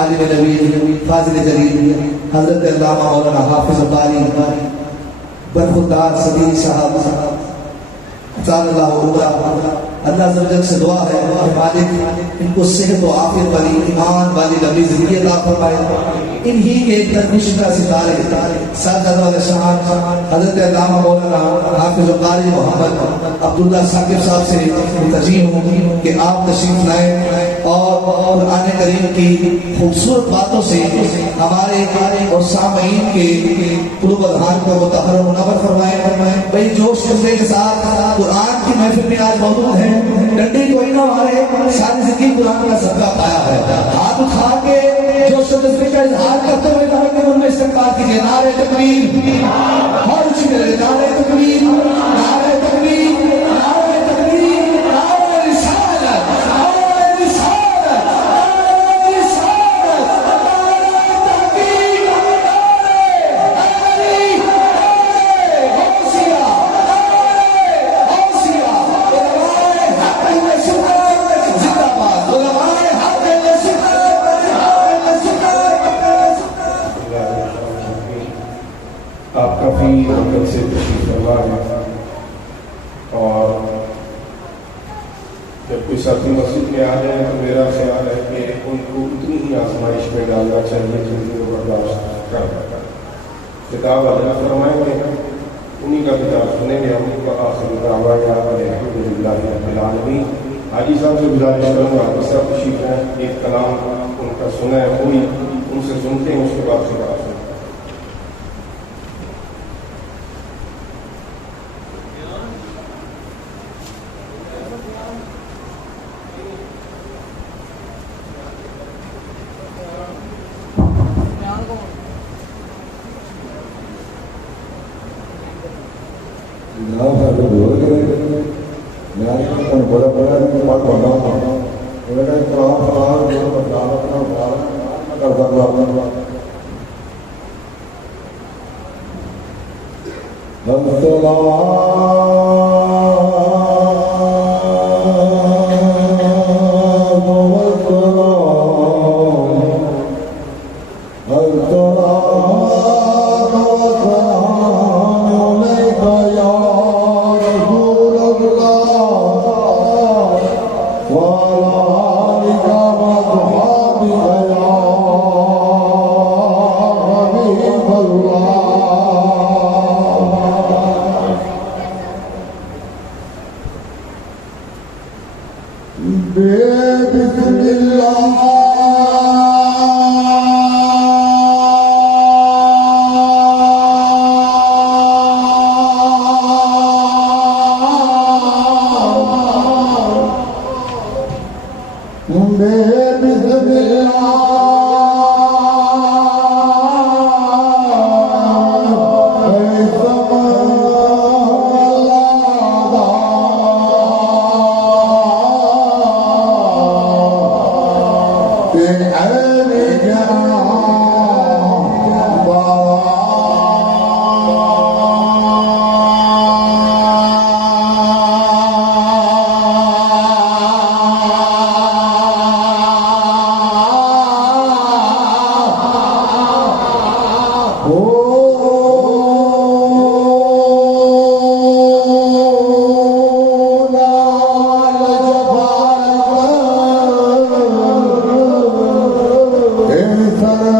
عالم نبی فاضل جلیل حضرت علامہ مولانا حافظ باری برخودار صدیق صاحب اطال اللہ عمرہ. اللہ عز و جل سے دعا ہے کہ مالک ان کو صحت و عافیت والی ایمان والی لمبی زندگی عطا فرمائے. انہی کے ایک تنشدہ ستارے سعادت والے شان حضرت علامہ مولانا حافظ قاری محمد عبداللہ ثاقب صاحب سے ترجیح ہوں کہ آپ تشریف لائیں اور قرآن کریم کی خوبصورت باتوں سے ہمارے اور سامعین کے قلوب اذہان کو مطہر و منور فرمائیں. بھئی جوش جذبے کے ساتھ قرآن کی محفل میں آج موجود ہیں. ڈنڈی کوئی نہ مارے، ساری زندگی قرآن کا صدقہ پایا ہے. ہاتھ اٹھا کے جوش و جذبے کا اظہار کرتے ہوئے ان میں استقبال کیجیے. نعرہ تکبیر، اور اسی طرح نعرہ تکبیر، نعرہ تکبیر، نعرہ تکبیر، نعرہ رسالت، نعرہ رسالت، نعرہ رسالت، نعرہ تحقیق، نعرہ علی، نعرہ غوثیہ، نعرہ غوثیہ. علماء حق اہل سنت زندہ باد، علماء حق اہل سنت، اہل سنت. آپ کافی وقت سے تشریف فرما ہیں، اور جب کوئی ساتھی مسجد میں آ جائیں تو میرا خیال ہے کہ ان کو اتنی ہی آزمائش میں ڈالنا چاہیے جن کو برداشت کر پاتا. کتاب ادا فرمائیں گے، انہیں کا کتاب سنیں گے. ہم کا آخر دعویٰ الحمدللہ رب العالمین. حاجی صاحب سے گزارش کروں گا کہ سب تشریف ہیں، ایک کلام ان کا سنا ہے کوئی، ان سے سنتے ہیں، اس کے بعد سے بات سنتے ہیں. Sana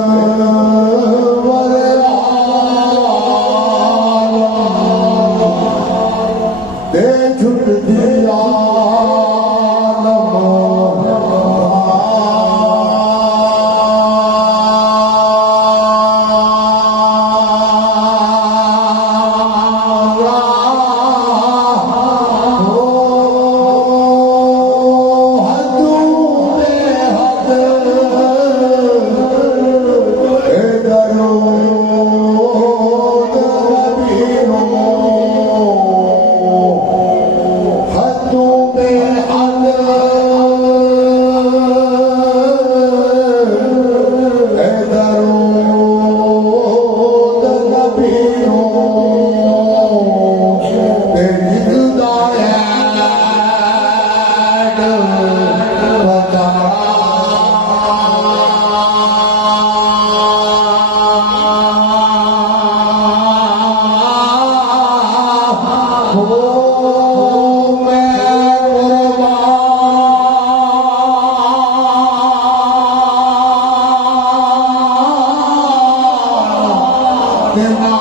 تنا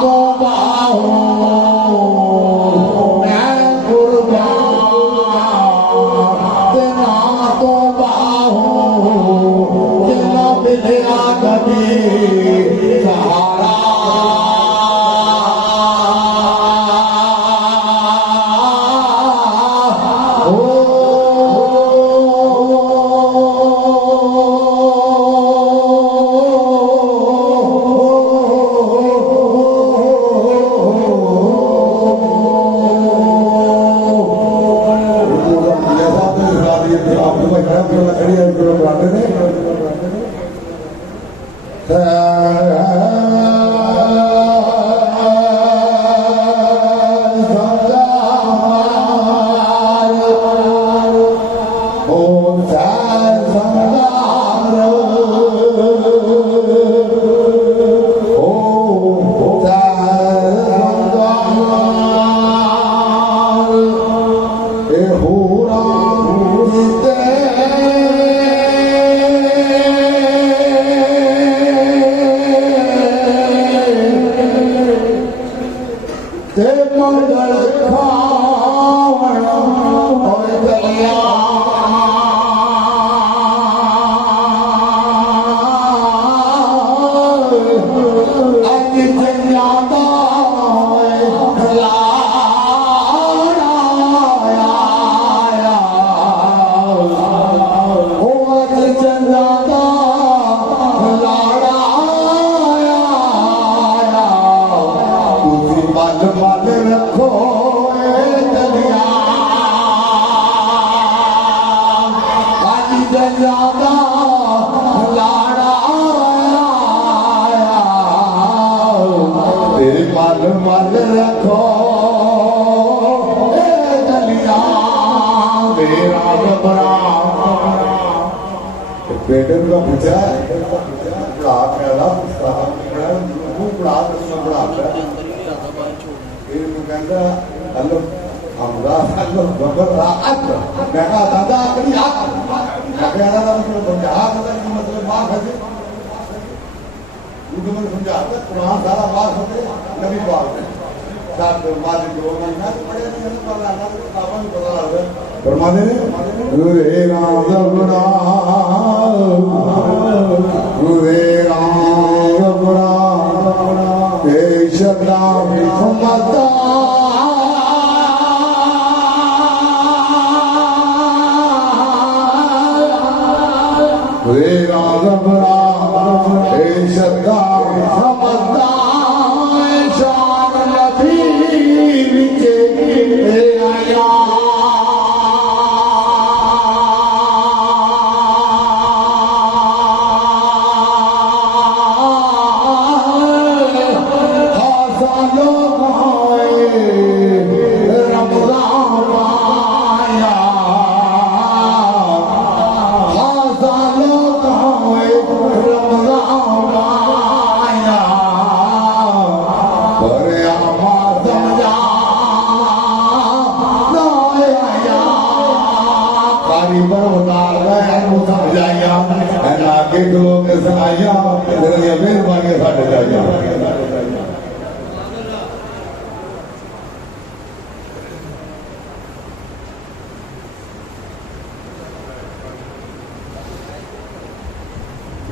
تو باہوں میں قربان تنا تو باہوں جنا ملیا کبھی سہارا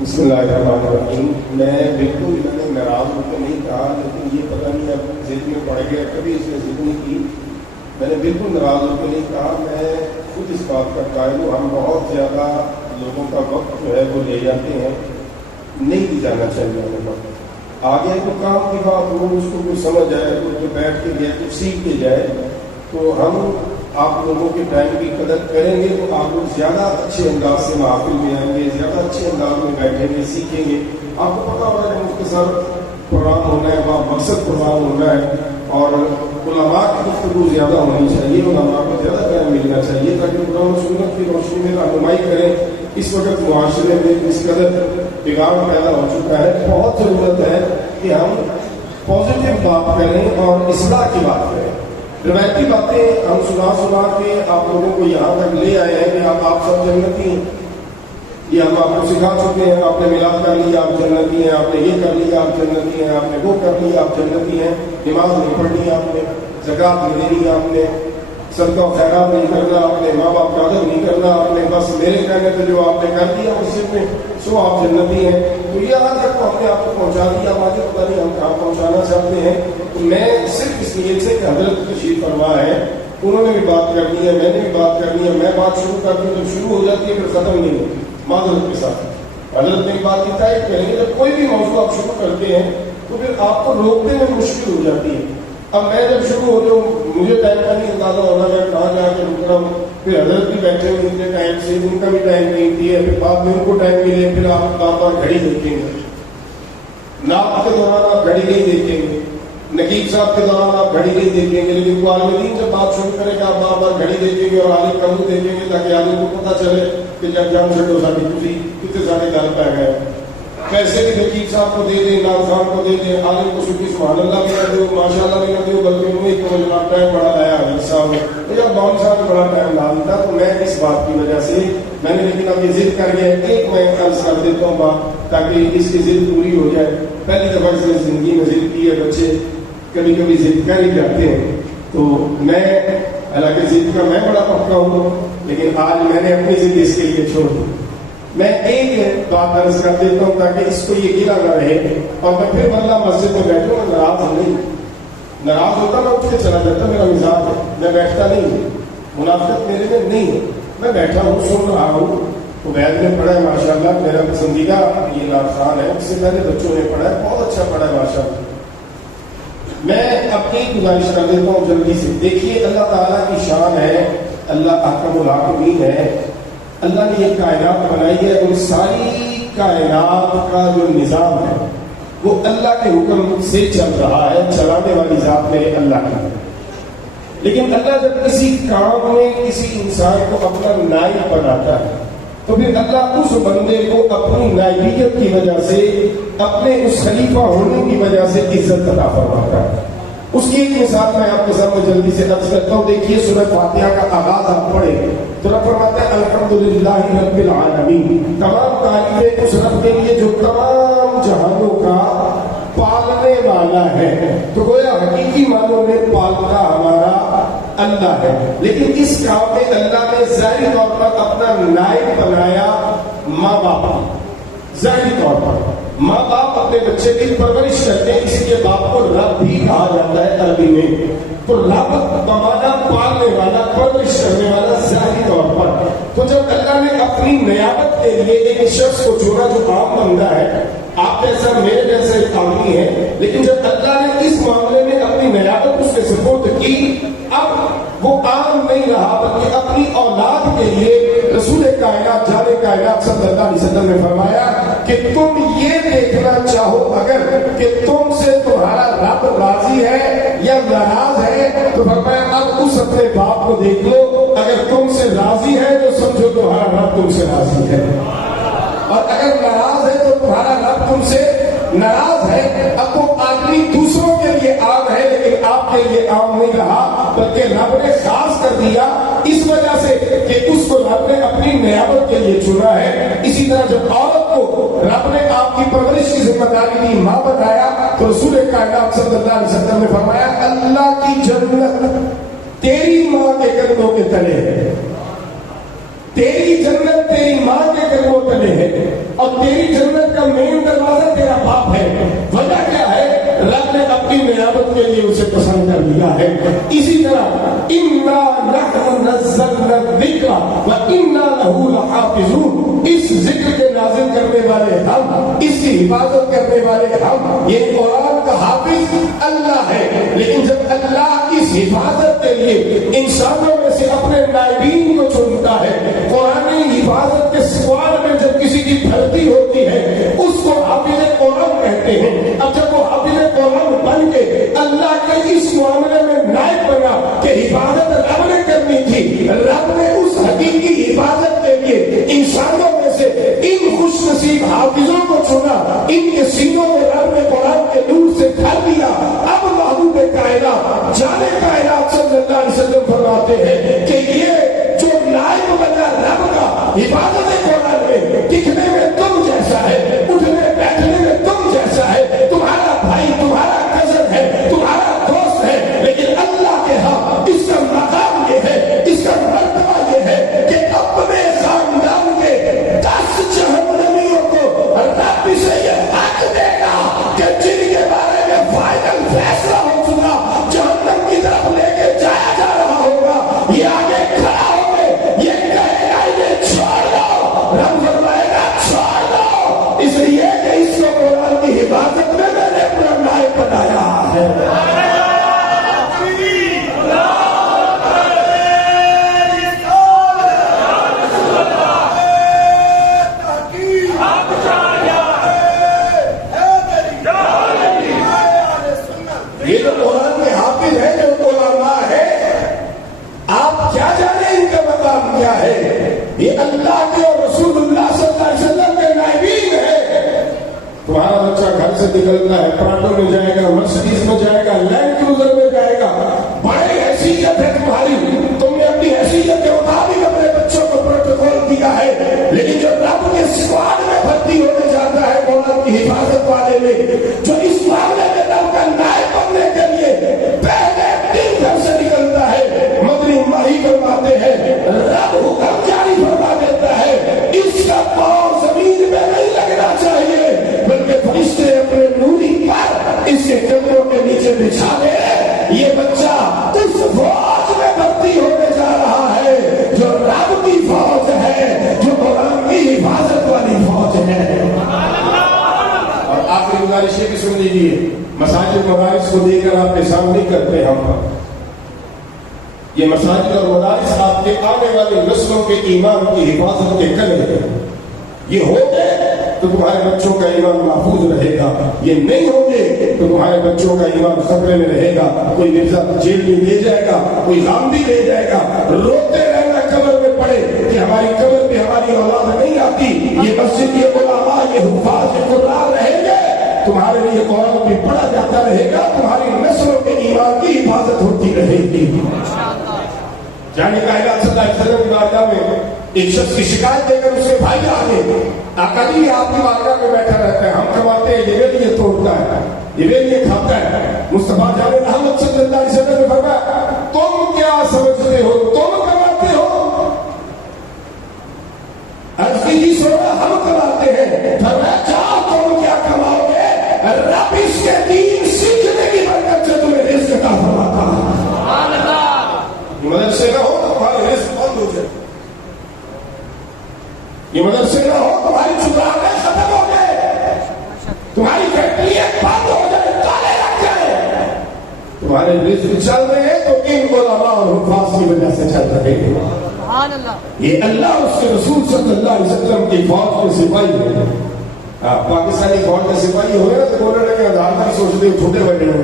بسم اللہ الرحمن الرحیم. میں بالکل میں نے ناراض ہو کے نہیں کہا، لیکن یہ پتہ نہیں اب ذہن میں پڑ گیا، کبھی اس نے ذکر نہیں کی. میں نے بالکل ناراض ہو کے نہیں کہا، میں خود اس بات کا قائل ہوں. ہم بہت زیادہ لوگوں کا وقت جو ہے وہ لے جاتے ہیں، نہیں دی جانا چاہیے ہمیں وقت. آگے تو کام کی بات ہو، اس کو کوئی سمجھ آئے، کوئی جو بیٹھ کے گیا کچھ سیکھ کے جائے، تو ہم آپ لوگوں کے ٹائم کی قدر کریں گے تو آپ لوگ زیادہ اچھے انداز سے محفل میں آئیں گے، زیادہ اچھے انداز میں بیٹھیں گے، سیکھیں گے. آپ کو پتا ہوگا کہ مختصر پروگرام ہونا ہے، وہاں مقصد پروگرام ہونا ہے، اور علماء کی گفتگو زیادہ ہونی چاہیے، علماء کو زیادہ ٹائم ملنا چاہیے تاکہ قرآن و سنت کی روشنی میں رہنمائی کریں. اس وقت معاشرے میں اس قدر بگاڑ پیدا ہو چکا ہے، بہت ضرورت ہے کہ ہم پازیٹیو بات کریں اور اصلاح کی بات کریں. روایتی باتیں ہم سنا کے آپ لوگوں کو یہاں تک لے آئے ہیں کہ آپ سب جنتی ہیں. یہ ہم آپ کو سکھا چکے ہیں. آپ نے میلاد کر لیا آپ جنتی ہیں, آپ نے یہ کر لیا آپ جنتی ہیں, آپ نے وہ کر لیا آپ جنتی ہیں. نماز نہیں پڑھنی آپ نے, زکوٰۃ نہیں دینی آپ نے, صدقہ و خیرات نہیں کرنا آپ نے, ماں باپ کا ادب نہیں کرنا آپ نے, بس میرے کہنے پہ جو آپ نے کر دیا مسجد میں سو آپ جنتی ہیں. تو یہاں تک تو ہم نے آپ کو پہنچا دیا. ہمارے پتہ نہیں ہم کہاں پہنچانا چاہتے ہیں. تو میں صرف اس نیت سے کہ حضرت تشریف فرما ہے, انہوں نے بھی بات کرنی ہے, میں نے بھی بات کرنی ہے. میں بات شروع کرتی ہوں, جب شروع ہو جاتی ہے پھر ختم نہیں ہوتی. معذرت کے ساتھ حضرت نے بات کی طے کریں گے, جب کوئی بھی موضوع آپ شروع کرتے ہیں تو پھر آپ کو روکنے میں مشکل ہو جاتی ہے. اب میں جب شروع ہو جاؤں, مجھے ٹائم کا نہیں اندازہ ہونا میں کہاں جا کے رک رہا ہوں. پھر حضرت بھی بیٹھے ہوئے اتنے ٹائم سے, ان کا بھی ٹائم نہیں دیا, پھر بعد میں ان کو ٹائم ملے, پھر آپ بار بار گھڑی دیکھیں گے. ناپ کے دوران آپ گھڑی نہیں دیکھیں گے, نقیب صاحب کے دوران آپ گھڑی نہیں دیکھیں گے, لیکن عالمدین جب بات شروع کرے گا آپ بار بار گھڑی دیکھیں گے اور عالم کبو دیکھیں گے تاکہ عالم کو پتہ چلے کہ جب جان چھڑو ساری تھی کتنے سارے گل پہ گئے. پیسے بھی نقیب صاحب کو دے دیں, ناز خان کو دے دیں, عالم کو سبھی سبحان اللہ بھی نہ دو, ماشاء اللہ بھی نہ دو, بلکہ انہوں نے مجھے ٹائم بڑا لایا حضرت صاحب نے, تو جب بال صاحب نے بڑا ٹائم لا دیتا. تو میں اس بات کی وجہ سے میں نے لیکن اب یہ ضد کر گیا ایک میں عرض کر دیتا ہوں بات تاکہ اس کی ضد پوری ہو جائے. پہلی دفعہ اس نے زندگی میں ضد کی ہے, بچے کبھی کبھی ضد کر ہی جاتے ہیں. تو میں حالانکہ ضد کا میں بڑا پکا ہوں, لیکن آج میں نے اپنی ضد اس کے لیے چھوڑ دی. میں ایک بات عرض کر دیتا ہوں تاکہ اس کو یہ گلا نہ رہے, اور میں پھر بندہ مسجد میں بیٹھوں گا ناراض نہیں, ناراض ہوتا میں اٹھ کے چلا جاتا, میرا مزاج ہے, میں بیٹھتا نہیں, منافقت میرے میں نہیں ہے. میں بیٹھا ہوں, سن رہا ہوں. تو وید نے پڑھا ہے ماشاء اللہ, میرا پسندیدہ یہ نعت خان ہے, اس سے پہلے بچوں نے پڑھا ہے, بہت اچھا پڑھا ہے ماشاء اللہ. میں اب ایک گزارش کر دیتا ہوں جلدی سے. دیکھیے اللہ تعالیٰ کی شان ہے, اللہ احکم الحاکمین ہے. اللہ نے یہ کائنات بنائی ہے, اور ساری کائنات کا جو نظام ہے وہ اللہ کے حکم سے چل رہا ہے. چلانے والی ذات میرے اللہ کی. لیکن اللہ جب کسی کام میں کسی انسان کو اپنا نائب بناتا ہے تو پھر اللہ اس بندے کو اپنی نائبیت کی وجہ سے, اپنے اس خلیفہ ہونے کی وجہ سے عزت عطا فرماتا ہے. اس کی ایک مثال میں آپ کے سامنے جلدی سے عرض کرتا ہوں. دیکھیے سورہ فاتحہ کا آغاز آپ پڑھیں تو رب فرماتا ہے الحمدللہ رب العالمین, تمام تعریفیں اس رب کے لیے جو تمام جہانوں کا پالنے والا ہے. تو گویا حقیقی معنوں میں پالتا ہمارا اللہ ہے. لیکن اس کام میں اللہ نے ظاہری طور پر اپنا نائب بنایا ماں باپ. ظاہری طور پر ماں باپ اپنے بچے کی پرورش کرتے ہیں, اس لیے باپ کو رب بھی کہا جاتا ہے عربی میں. تو رب بمانا پالنے والا, پرورش کرنے والا ظاہری طور پر. تو جب اللہ نے اپنی نیابت کے لیے ایک شخص کو چنا جو عام بندہ ہے, آپ جیسا میرے جیسے ایک آدمی ہے, لیکن جب اللہ نے اس معاملے میں اپنی نیابت اس کے سپرد کی, اب وہ عام نہیں رہا بلکہ اپنی اولاد کے لیے رسول کائنات جان کائنات صلی اللہ علیہ وسلم نے فرمایا کہ تم یہ دیکھنا چاہو اگر کہ تم سے تمہارا رب راضی ہے یا ناراض ہے, تو فرمایا اب اس اپنے باپ کو دیکھ لو, اگر تم سے راضی ہے تو سمجھو تمہارا رب تم سے راضی ہے, اور اگر ناراض ہے تو تمہارا رب تم سے ناراض ہے. اب وہ آدمی دوسروں کے لیے عام ہے لیکن آپ کے لیے عام نہیں رہا, بلکہ رب نے خاص کر دیا اس وجہ سے کہ اس کو رب نے اپنی نیابت کے لیے چنا ہے. اسی طرح جب عورت کو رب نے آپ کی پرورش کی ذمہ داری دی, ماں بتایا, تو رسول کائنات صلی اللہ علیہ وسلم نے فرمایا اللہ کی جنت تیری ماں کے قدموں کے تلے ہے, تیری جنت تیری ماں کے قدموں تلے ہے, اور تیری جنت کا مین دروازہ تیرا باپ ہے. وجہ کیا ہے؟ رب نے اپنی نیابت کے لیے اسے پسند کر لیا ہے. اسی طرح انا نحن نزلنا الذکر وانا له لحافظون, اس ذکر کے نازل کرنے والے ہم, اس کی حفاظت کرنے والے ہم. یہ قرآن کا حافظ اللہ ہے, لیکن جب اللہ اس حفاظت کے لیے انسانوں میں سے اپنے نائبین کو چنتا ہے, قرآن حفاظت کے سوال میں جب کسی کی بھرتی ہوتی ہے اس کو حافظ قرآن کہتے ہیں. اب جب وہ حافظ قرآن بن کے اللہ کے اس معاملے میں نائب بنا کہ حفاظت رب نے کرنی تھی, رب نے اس حقیقی حفاظت کے لیے انسانوں میں سے ان خوش نصیب حافظوں کو چنا, ان کے سینوں میں رب نے قرآن کے نور سے بھر دیا. اب محبوب کائنات جانے کائنات صلی اللہ علیہ وسلم فرماتے ہیں کہ یہ جو نائب بنا رب کا حفاظت قرآن میں दिखने में तुम जैसा है, उठने बैठने में तुम जैसा है, तुम्हारा भाई तुम्हारा कजन है, तुम्हारा दोस्त है, लेकिन अल्लाह के यहाँ इसका मकाम ये है, इसका मर्तबा ये है कि अपने खानदान के 10 जहन्नमियों को रब से ये हक देगा कि जिनके बारे में फाइनल फैसला हो चुका, जहन्नम की तरफ लेके जाया जा रहा होगा, ये आगे खड़ा होके ये कहेगा इन्हें छोड़ दो, रब फरमाएगा छोड़ दो, इसलिए कि इसको कुरान की हिफाजत में मैंने अपना नायक बनाया है। ये तो कुरान के हाफिज है, जो उलमा है, आप क्या जाने इनका मकाम क्या है? ये अल्लाह के और रसूलुल्लाह सल्लल्लाहु अलैहि वसल्लम के नाइबीन है। तुम्हारा बच्चा घर से निकलता है, प्राडो में जाएगा, मर्सिडीज में जाएगा, लैंड क्रूजर में जाएगा, बड़े हैसियत है तुम्हारी, तुमने अपनी हैसियत के मुताबिक अपने बच्चों को प्रोटोकॉल दिया है, लेकिन जो रब के स्क्वाड में भर्ती होने जाता है मौला की हिफाजत वाले में, जो इस मामले में रब का नायब बनने के लिए पहले दिन घर से निकलता है, मदनी माही करवाते हैं, रब हुक्म जारी फरमा देता है, इसका पांव जमीन में नहीं लगना चाहिए, बल्कि फरिश्ते अपने नूरी पर इसके कदमों के नीचे बिछा दे। ये बच्चा इस फौज में भर्ती होने जा रहा है जो रब की फौज है, जो कुरान की हिफाजत वाली फौज है। और आखिरी गुजारिश ये भी सुन लीजिए, मसाजिद मदारिस को लेकर आप एहसान नहीं करते हम, ये मसाजिद और मदारिस आपके आने वाली नस्लों के ईमान की हिफाजत के कले हैं। ये होंगे तो तुम्हारे बच्चों का ईमान महफूज रहेगा, ये नहीं होंगे तो तुम्हारे बच्चों का ईमान खतरे में रहेगा। कोई मिर्जा जेल में ले जाएगा, कोई गांधी ले जाएगा, रोते रहना कब्र में पड़े कि हमारी कब्र पे हमारी औलाद नहीं आती। ये मस्जिद, ये उलमा, ये हुफ़ाज़ कुरान रहेंगे, तुम्हारे लिए कुरान भी पढ़ा जाता रहेगा, तुम्हारी नस्लों के ईमान की हिफाजत होती रहेगी। जाने कायनात सल्लल्लाहु अलैहि वसल्लम की बारगाह में एक शख्स की शिकायत देकर उसके भाई आगे, आका जी आपकी बारगाह में बैठा रहता है, हम कमाते हैं, ये मेरे लिए तोड़ता है, ये मेरे लिए खाता है। मुस्तफा जाने रहमत सल्लल्लाहु अलैहि वसल्लम ने फरमाया, तुम क्या समझते हो, तुम कमाते हो? अर्ज़ की सोना हम कमाते हैं। फरमाया जाओ तुम क्या कमाओगे, रब इसके दीन सीखने की बरकत से तुम्हें रिज़्क़ अता फरमाता है। मदरसे ना हो तो तुम्हारे रिज़्क़ बंद हो जाए, ये मदरसे ना हो तुम्हारी चुराने खत्म हो गए, तुम्हारी फैक्ट्रियां बंद हो जाए, ताले लग जाए, तुम्हारे रिज़्क़ चल रहे हैं तो इन उलमा और हुफ़ाज़ की वजह से चल रहे हैं। ये अल्लाह उसके रसूल सल्लल्लाहु अलैहि वसल्लम की फौज के सिपाही है। पाकिस्तानी फौज के सिपाही हो गए ना तो बोलने लगे आधार सोचते छोटे बड़े हो,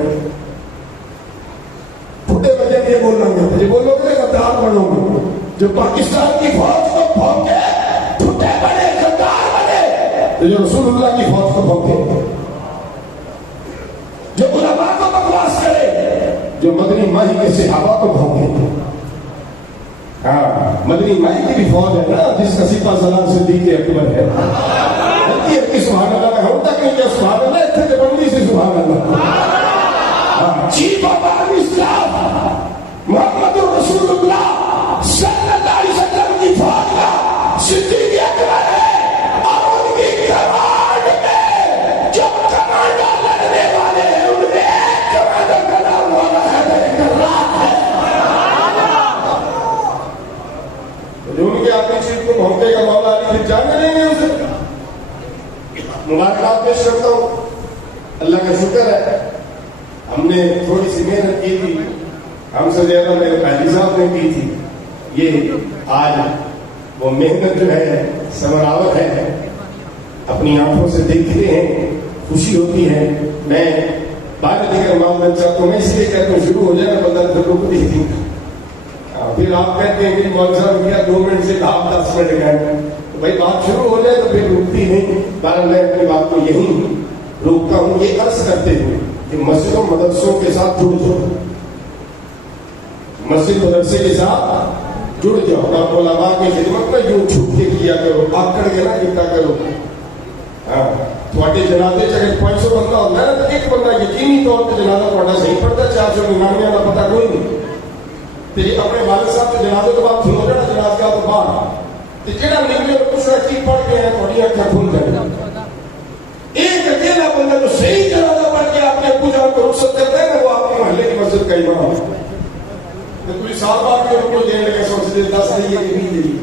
छोटे बच्चे ये बोलोगे, ये बोलोगे गद्दार बनोगे। जो पाकिस्तान की फौज को भौंके छोटे बड़े गद्दार बने, तो जो रसूलुल्लाह की फौज को भौंके, जो उलमा को बकवास करे, जो मदनी माही के सहाबा को भौंके। हाँ, मदनी माही की भी फौज है ना, जिसका सिपा सलार सिद्दीक़ अकबर है। सुभान अल्लाह में हम तक नहीं किया, सुभान अल्लाह इतने के बंदी से सुभान अल्लाह। Chief of army staff Muhammad रसूलुल्लाह सल्लल्लाहु अलैहि वसल्लम की फौज का सिद्दीक़ अकबर है, और उनकी कमांड में जो कमांडर लड़ने वाले हैं उनमें एक कमांडर का नाम मौला हैदर कर्रात है। जो उनके अपनी चीज को भौंकेगा मौला अली फिर जाने देंगे उसे। मुबारकबाद पेश करता हूँ, अल्लाह का शुक्र है हमने थोड़ी सी मेहनत की थी, हमसे ज्यादा मेरे काजी साहब ने की थी। ये आज वो मेहनत जो है समरावत है, अपनी आंखों से देखते हैं, खुशी होती है। मैं बात लेकर मामला चाहता हूँ, मैं इसलिए कहता हूँ शुरू हो जाए ना बंदा फिर रुक नहीं थी। फिर आप कहते हैं कि मौलवी साहब क्या 2 मिनट से आप 10 मिनट गए, तो भाई बात शुरू हो जाए तो फिर रुकती नहीं। कारण मैं अपनी बात को यही रोकता हूँ, ये अर्ज करते हुए कि मस्जिदों मदरसों के साथ जुड़ जाओ, मस्जिद मदरसे के साथ जुड़ जाओ और उलमा की खिदमत में यूं छुप के किया करो, आकड़ के ना किया करो। हाँ, थोड़े जनाजे चाहे 500 बंदा होता है ना, तो एक बंदा यकीनी तौर पर जनाजा थोड़ा सही पड़ता, 499 का पता कोई नहीं। तेरी अपने वालिद साहब के जनाजे के बाद खुलो जाना, जनाजा तो बाद तो जेड़ा निकले कुछ की पढ़ के है थोड़ी अखा खुल जाए। एक अकेला बंदा जो सही जनाजा पढ़ के आपके अब्बू जान को रुखसत करता है ना, वो आपके मोहल्ले की मस्जिद का इमाम है। तो कोई साल बाद के रुको देने लगे, सोचते 10 नहीं है कि 20 नहीं।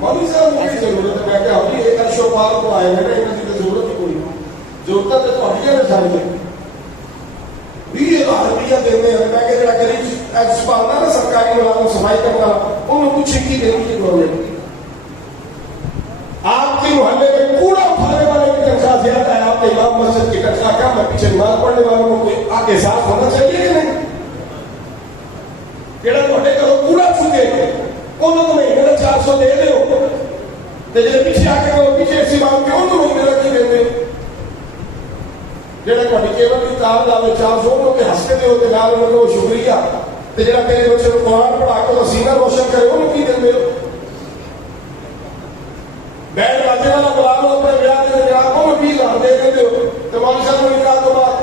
मौलवी साहब की जरूरत है, मैं क्या अभी एक अर्शो पार को आए हैं ना, इनकी तो जरूरत ही कोई नहीं। जरूरत है तो अभी ना चाहिए 20,000 रुपया देने हैं। मैं क्या जरा गरीब एक्सपालना ना सरकारी मुलाजम सफाई करना, उन्हें कुछ की देनी है गवर्नमेंट। आपके मोहल्ले में कूड़ा उठाने वाले की तनख्वाह ज्यादा है, आपके इमाम मस्जिद की तनख्वाह कम है, पीछे नमाज पढ़ने वालों को कोई आगे साथ होना चाहिए कि नहीं? जेड़ा थोड़े करो कूड़ा चुके उन्होंने महीने का 400 दे दो, तो जो पीछे आके कहो पीछे इसी बात के उन्होंने महीने का की देंगे। जेड़ा थोड़ी केवल की तार लावे 400 उन्होंने हंसते दे होते नाल उन्होंने शुक्रिया, तो जेड़ा तेरे बच्चे को कुरान पढ़ा के सीना रोशन करे उन्होंने की देंगे। बैठ बाजे वाला बुला लो अपने ब्याह के ग्राहकों में 20,000 दे देते हो, तो मौलवी साहब ने कहा तो बात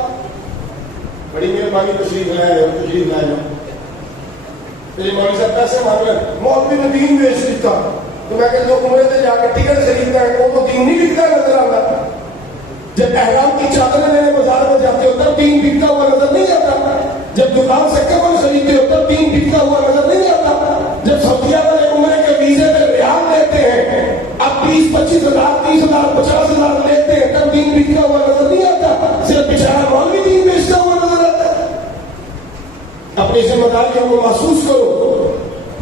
बड़ी मेहरबानी, तशरीफ लाए जाओ। तेरे मौलवी साहब पैसे मांग रहे, मौलवी ने दीन बेच दिया। तो मैं कहता हूँ उम्र से जाकर टिकट खरीदना है, वो तो दीन नहीं बिकता नजर आता। जब एहराम की चादरें लेने बाजार में जाते हो तब दीन बिकता हुआ नजर नहीं आता। जब दुकान से कपड़े खरीदते हो तब दीन बिकता हुआ नजर नहीं आता। जब सऊदीया वाले उम्र के वीजे पे रियाल लेते हैं, अब 20-25 हजार 30,000 50,000 लेते हैं, तब दीन बिकता हुआ नजर नहीं आता। सिर्फ बेचारा मौलवी दीन बेचता हुआ नजर आता है। अपनी जिम्मेदारियों को महसूस करो।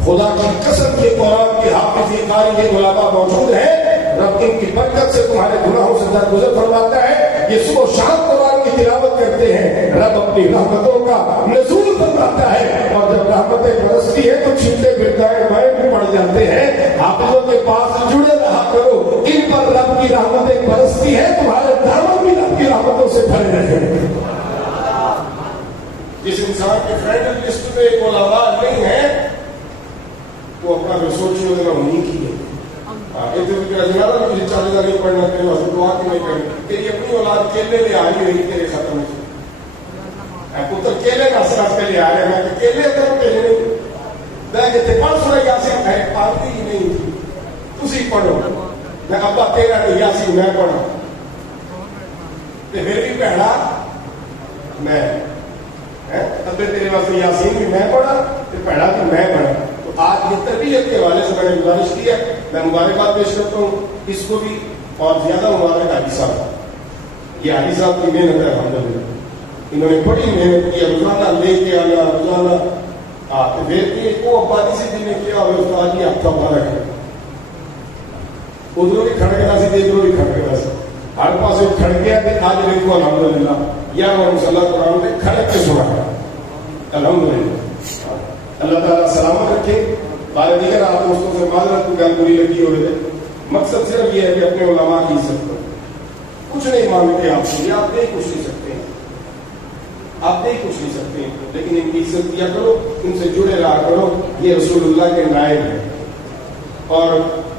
खुदा की कसम के कुरान के हाफिज़ कारी उलमा मौजूद है, रब इनकी बरकत से तुम्हारे गुनाहों से दरगुजर फरमाता है। ये सुबह शाम कुरान की तिलावत करते हैं, रब अपनी रहमतों का नज़ूल फरमाता है। और जब रहमतें बरसती है तो छिपते बिरदाए बाएं भी पड़ जाते हैं। हाफिजों के पास जुड़े रहा करो, इन पर रब की रहमतें बरसती है, तुम्हारे दामन भी रब की रहमतों से भरे रहे। जिस इंसान के फ्रेंड लिस्ट में एक उलमा नहीं है, वो अपना जो सोचिए उतना नहीं किए। ज्यादा मुझे 40,000 नहीं पढ़ना, तेरे वास्ते दुआ की नहीं करनी। तेरी अपनी औलाद केले ले आ रही रही तेरे खत्म पुत्र केले का असराज के लिए आ रहे हैं, केले तो केले नहीं मैं कहते पढ़ सुना यासीन है, पालती ही नहीं थी तुसी पढ़ो। मैं अब्बा तेरा नहीं यासीन मैं पढ़ा, फिर भी पढ़ा मैं अब्बे तेरे वास्ते यासीन भी मैं पढ़ा, फिर पढ़ा भी मैं पढ़ा। तो आज ये तरबियत के हवाले से मैंने गुजारिश की है, मैं मुबारकबाद पेश करता हूँ इसको भी, और ज्यादा मुबारक हाजी साहब। ये हाजी साहब की मेहनत है, अल्हम्दुलिल्लाह इन्होंने बड़ी मेहनत की, रोजाना लेके आना रोजाना। तो फिर को अब्बादी से जी ने किया और उस्ताद जी हफ्ता मुबारक है। उधरों भी खड़कना सी, इधरों भी खड़कना सी, हर पास खड़के आज देखो अल्हम्दुलिल्लाह या मुसल्ला कुरान में खड़क के सुना है अल्हम्दुलिल्लाह। अल्लाह ताला सलामत रखे। बारे दीगर आप दोस्तों से माजरत की गल बुरी लगी हो रही, मकसद सिर्फ ये है कि अपने उलमा की इज्जत करो। कुछ नहीं मांगते आपसे, आप नहीं कुछ नहीं सकते, आप नहीं कुछ नहीं सकते, लेकिन इनकी इज्जत किया करो, इनसे जुड़े रहा करो। ये रसूलुल्लाह के नायब है, और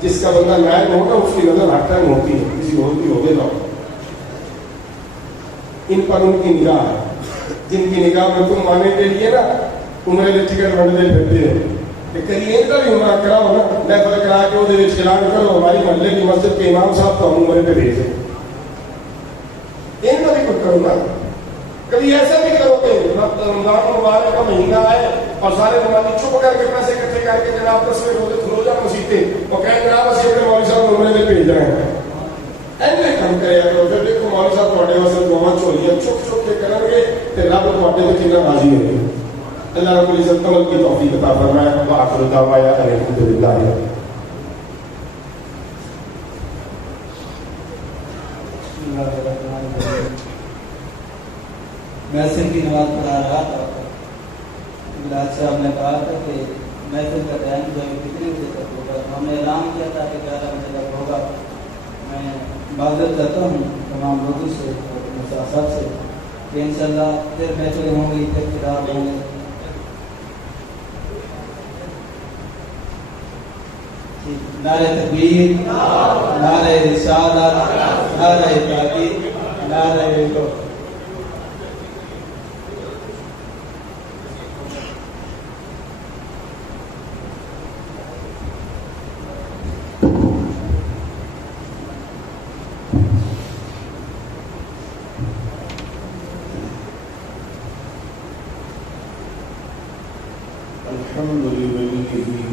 जिसका बंदा नायब होगा उसकी नजर हर टाइम होती है, किसी और की होगे ना। इन पर उनकी निगाह है, जिनकी निगाह में तुम माने के लिए ना उम्र के टिकट बनते फिरते हो, करिए इनका भी उम्र कराओ ना, महफल करा के वो ऐलान करो हमारी मोहल्ले की मस्जिद के इमाम साहब को हम उम्र पे भेजे, इनका भी कुछ करो ना। कभी ऐसा भी करो कि रमजान मुबारक का महीना है और सारे नमाजी चुप करके पैसे इकट्ठे करके जनाब 10 रोजे रोजा मसीते और कहें जनाब असं अपने मौलवी साहब उम्र पे भेज रहे हैं, ऐसे काम करे करो। फिर देखो मौलवी साहब थोड़े वास्ते दुआ झोलियां चुप चुप के करेंगे तो रब थोड़े तो कितना राजी होगी। अल्लाह रब्बुल इज्जत अमल की तौफीक अता फरमाए। व आखिर दावाया अल्हम्दुलिल्लाह। महफिल की नमाज पढ़ा रहा था, इलाज साहब ने कहा था कि महफिल का टाइम जो है कितने बजे तक होगा। हमने ऐलान किया था कि 11 बजे तक होगा। मैं माजरत करता हूँ तमाम लोगों से और साहब से कि इंशाअल्लाह फिर महफिल होंगी, फिर किताब होंगे। نعرہ تکبیر، نعرہ رسالت، نعرہ تحقیق، نعرہ لو. الحمد لله